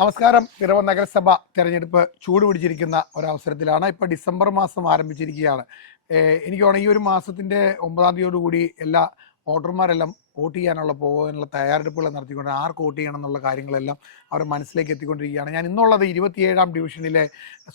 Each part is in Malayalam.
നമസ്കാരം. പിറവ നഗരസഭ തെരഞ്ഞെടുപ്പ് ചൂട് പിടിച്ചിരിക്കുന്ന ഒരവസരത്തിലാണ് ഇപ്പോൾ ഡിസംബർ മാസം ആരംഭിച്ചിരിക്കുകയാണ്. എനിക്ക് തോന്നുന്നു ഈ ഒരു മാസത്തിന്റെ ഒമ്പതാം തീയതിയോടുകൂടി എല്ലാ വോട്ടർമാരെല്ലാം വോട്ട് ചെയ്യാനുള്ള പോകാനുള്ള തയ്യാറെടുപ്പുകൾ നടത്തിക്കൊണ്ട് ആർക്ക് വോട്ട് ചെയ്യണം എന്നുള്ള കാര്യങ്ങളെല്ലാം അവർ മനസ്സിലേക്ക് എത്തിക്കൊണ്ടിരിക്കുകയാണ്. ഞാൻ ഇന്നുള്ളത് ഇരുപത്തിയേഴാം ഡിവിഷനിലെ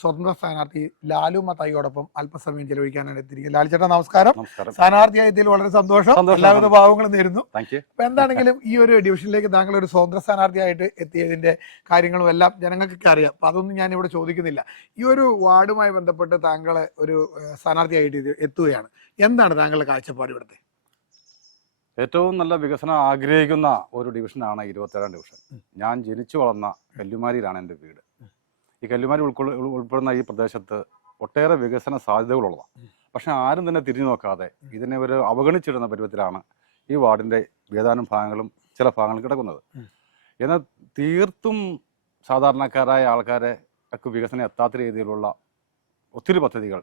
സ്വതന്ത്ര സ്ഥാനാർത്ഥി ലാലു മത്തായിയോടൊപ്പം അല്പസമയം ചെലവഴിക്കാനാണ് എത്തിയിരിക്കുന്നത്. ലാലു ചേട്ടാ നമസ്കാരം. സ്ഥാനാർത്ഥിയായതിൽ വളരെ സന്തോഷം. എല്ലാവിധ ഭാവങ്ങളും നേരുന്നു. അപ്പൊ എന്താണെങ്കിലും ഈ ഒരു ഡിവിഷനിലേക്ക് താങ്കൾ ഒരു സ്വതന്ത്ര സ്ഥാനാർത്ഥിയായിട്ട് എത്തിയതിന്റെ കാര്യങ്ങളും എല്ലാം ജനങ്ങൾക്കൊക്കെ അറിയാം. അപ്പൊ അതൊന്നും ഞാൻ ഇവിടെ ചോദിക്കുന്നില്ല. ഈ ഒരു വാർഡുമായി ബന്ധപ്പെട്ട് താങ്കൾ ഒരു സ്ഥാനാർത്ഥിയായിട്ട് എത്തുകയാണ്. എന്താണ് താങ്കളുടെ കാഴ്ചപ്പാട് ഇവിടുത്തെ? ഏറ്റവും നല്ല വികസനം ആഗ്രഹിക്കുന്ന ഒരു ഡിവിഷനാണ് ഇരുപത്തേഴാം ഡിവിഷൻ. ഞാൻ ജനിച്ചു വളർന്ന കല്ലുമാരിയിലാണ് എന്റെ വീട്. ഈ കല്ലുമാരി ഉൾക്കൊള്ള ഉൾപ്പെടുന്ന ഈ പ്രദേശത്ത് ഒട്ടേറെ വികസന സാധ്യതകളുള്ളതാണ്. പക്ഷെ ആരും തന്നെ തിരിഞ്ഞു നോക്കാതെ ഇതിനെ ഒരു അവഗണിച്ചിടുന്ന പരുവത്തിലാണ് ഈ വാർഡിന്റെ ഏതാനും ഭാഗങ്ങളും ചില ഭാഗങ്ങളും കിടക്കുന്നത്. എന്നാൽ തീർത്തും സാധാരണക്കാരായ ആൾക്കാരെ ഒക്കെ വികസനം എത്താത്ത രീതിയിലുള്ള ഒത്തിരി പദ്ധതികൾ.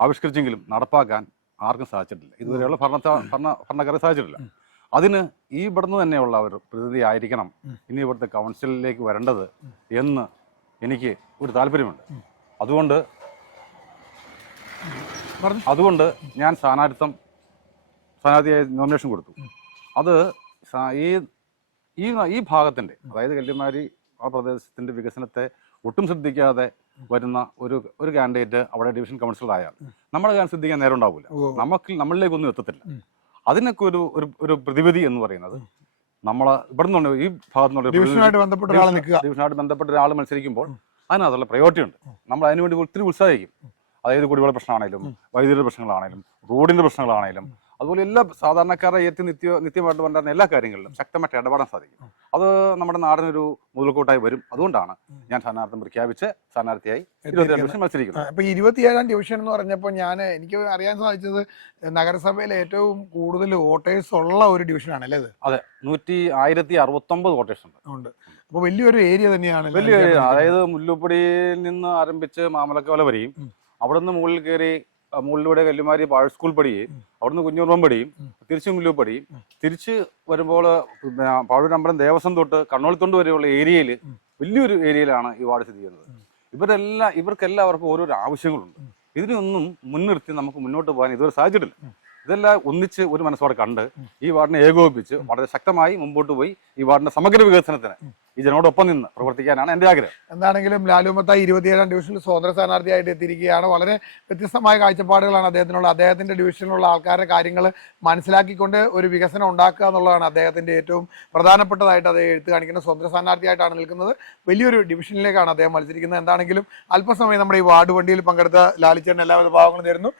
ആവിഷ്കരിച്ചെങ്കിലും നടപ്പാക്കാൻ ആർക്കും സാധിച്ചിട്ടില്ല. ഇതുവരെയുള്ള ഭരണ ഭരണ ഭരണക്കാരെ സാധിച്ചിട്ടില്ല. അതിന് ഈ ഇവിടുന്ന് തന്നെയുള്ള ഒരു പ്രതിനിധി ആയിരിക്കണം ഇനി ഇവിടുത്തെ കൗൺസിലിലേക്ക് വരേണ്ടത് എന്ന് എനിക്ക് ഒരു താല്പര്യമുണ്ട്. അതുകൊണ്ട് അതുകൊണ്ട് ഞാൻ സ്ഥാനാർത്ഥിത്വം സ്ഥാനാർത്ഥിയായി നോമിനേഷൻ കൊടുത്തു. അത് ഈ ഈ ഈ ഭാഗത്തിന്റെ അതായത് കല്യമാരി ആ പ്രദേശത്തിന്റെ വികസനത്തെ ഒട്ടും ശ്രദ്ധിക്കാതെ വരുന്ന ഒരു ഒരു കാൻഡിഡേറ്റ് അവിടെ ഡിവിഷൻ കൗൺസിലർ ആയാൽ നമ്മുടെ കാര്യം ശ്രദ്ധിക്കാൻ നേരം ഉണ്ടാവില്ല. നമുക്ക് നമ്മളിലേക്കൊന്നും എത്തത്തില്ല. അതിനൊക്കെ ഒരു ഒരു പ്രതിവിധി എന്ന് പറയുന്നത് നമ്മളെ ഇവിടെ നിന്നുള്ള ഈ ഭാഗത്തു നിന്നുള്ള ഒരു ഡിവിഷനുമായിട്ട് ബന്ധപ്പെട്ട ഒരാൾ നിൽക്കുക. ഡിവിഷനായിട്ട് ബന്ധപ്പെട്ട ഒരാൾ മത്സരിക്കുമ്പോൾ അതിനകത്തുള്ള പ്രയോറിറ്റി ഉണ്ട്. നമ്മൾ അതിനുവേണ്ടി ഒത്തിരി ഉത്സാഹിക്കും. അതായത് കുടിവെള്ള പ്രശ്നമാണേലും വൈദ്യുതി പ്രശ്നങ്ങളാണേലും റോഡിന്റെ പ്രശ്നങ്ങളാണേലും അതുപോലെ എല്ലാ സാധാരണക്കാരെ ഏറ്റ നിത്യ നിത്യമായിട്ട് വേണ്ടുന്ന എല്ലാ കാര്യങ്ങളിലും ശക്തമായിട്ട് ഇടപെടാൻ സാധിക്കും. അത് നമ്മുടെ നാടിനൊരു മുതൽക്കൂട്ടായി വരും. അതുകൊണ്ടാണ് ഞാൻ സ്ഥാനാർത്ഥം പ്രഖ്യാപിച്ച് സ്ഥാനാർത്ഥിയായി ഇരുപത്തി ഡിവിഷൻ മത്സരിക്കുന്നത് ഇപ്പൊ ഇരുപത്തിയേഴാം ഡിവിഷൻ എന്ന് പറഞ്ഞപ്പോൾ ഞാൻ എനിക്ക് അറിയാൻ സാധിച്ചത് നഗരസഭയിലെ ഏറ്റവും കൂടുതൽ വോട്ടേഴ്സ് ഉള്ള ഒരു ഡിവിഷനാണ് അല്ലേ അതെ? നൂറ്റി ആയിരത്തി അറുപത്തൊമ്പത് വോട്ടേഴ്സ് ഉണ്ട്. ഉണ്ട്. അപ്പൊ വലിയൊരു ഏരിയ തന്നെയാണ് വലിയ ഏരിയ. അതായത് മുല്ലുപ്പടിയിൽ നിന്ന് ആരംഭിച്ച് മാമലക്കോല വരെയും. അവിടെ നിന്ന് മുകളിൽ കയറി മുകളിലൂടെ കല്ലുമാരി പാഴ് സ്കൂൾ പടിയും അവിടുന്ന് കുഞ്ഞുറുമ്പം പടിയും തിരിച്ചു തിരിച്ച് മുല്ലുപ്പടിയും തിരിച്ച് വരുമ്പോൾ പാഴൂരമ്പലം ദേവസ്വം തൊട്ട് കണ്ണോളിത്തൊണ്ട് വരെയുള്ള ഏരിയയിൽ വലിയൊരു ഏരിയയിലാണ് ഈ വാർഡ് സ്ഥിതി ചെയ്യുന്നത്. ഇവരെല്ലാം ഇവർക്കെല്ലാവർക്കും ഓരോരോ ആവശ്യങ്ങളുണ്ട്. ഇതിനൊന്നും മുൻനിർത്തി നമുക്ക് മുന്നോട്ട് പോകാൻ ഇതുവരെ സാധിച്ചിട്ടില്ല. ഇതെല്ലാം ഒന്നിച്ച് ഒരു മനസ്സോടെ കണ്ട് ഈ വാർഡിനെ ഏകോപിപ്പിച്ച് വളരെ ശക്തമായി മുമ്പോട്ട് പോയി ഈ വാർഡിന്റെ സമഗ്ര വികസനത്തിന് ഈ ജനോടൊപ്പം നിന്ന് പ്രവർത്തിക്കാനാണ് എന്റെ ആഗ്രഹം. എന്താണെങ്കിലും ലാലു മത്തായി ഇരുപത്തിയേഴാം ഡിവിഷനിൽ സ്വതന്ത്ര സ്ഥാനാർത്ഥിയായിട്ട് എത്തിയിരിക്കുകയാണ്. വളരെ വ്യത്യസ്തമായ കാഴ്ചപ്പാടുകളാണ് അദ്ദേഹത്തിനുള്ള അദ്ദേഹത്തിന്റെ ഡിവിഷനിലുള്ള ആൾക്കാരുടെ കാര്യങ്ങൾ മനസ്സിലാക്കിക്കൊണ്ട് ഒരു വികസനം ഉണ്ടാക്കുക എന്നുള്ളതാണ് അദ്ദേഹത്തിന്റെ ഏറ്റവും പ്രധാനപ്പെട്ടതായിട്ട് അദ്ദേഹം എഴുത്ത് കാണിക്കുന്ന സ്വതന്ത്ര സ്ഥാനാർത്ഥിയായിട്ടാണ് നിൽക്കുന്നത്. വലിയൊരു ഡിവിഷനിലേക്കാണ് അദ്ദേഹം മത്സരിക്കുന്നത്. എന്താണെങ്കിലും അല്പസമയം നമ്മുടെ ഈ വാർഡ് വണ്ടിയിൽ പങ്കെടുത്ത ലാലിച്ചേട്ടൻ എല്ലാവിധ ഭാഗങ്ങളും തരുന്നു.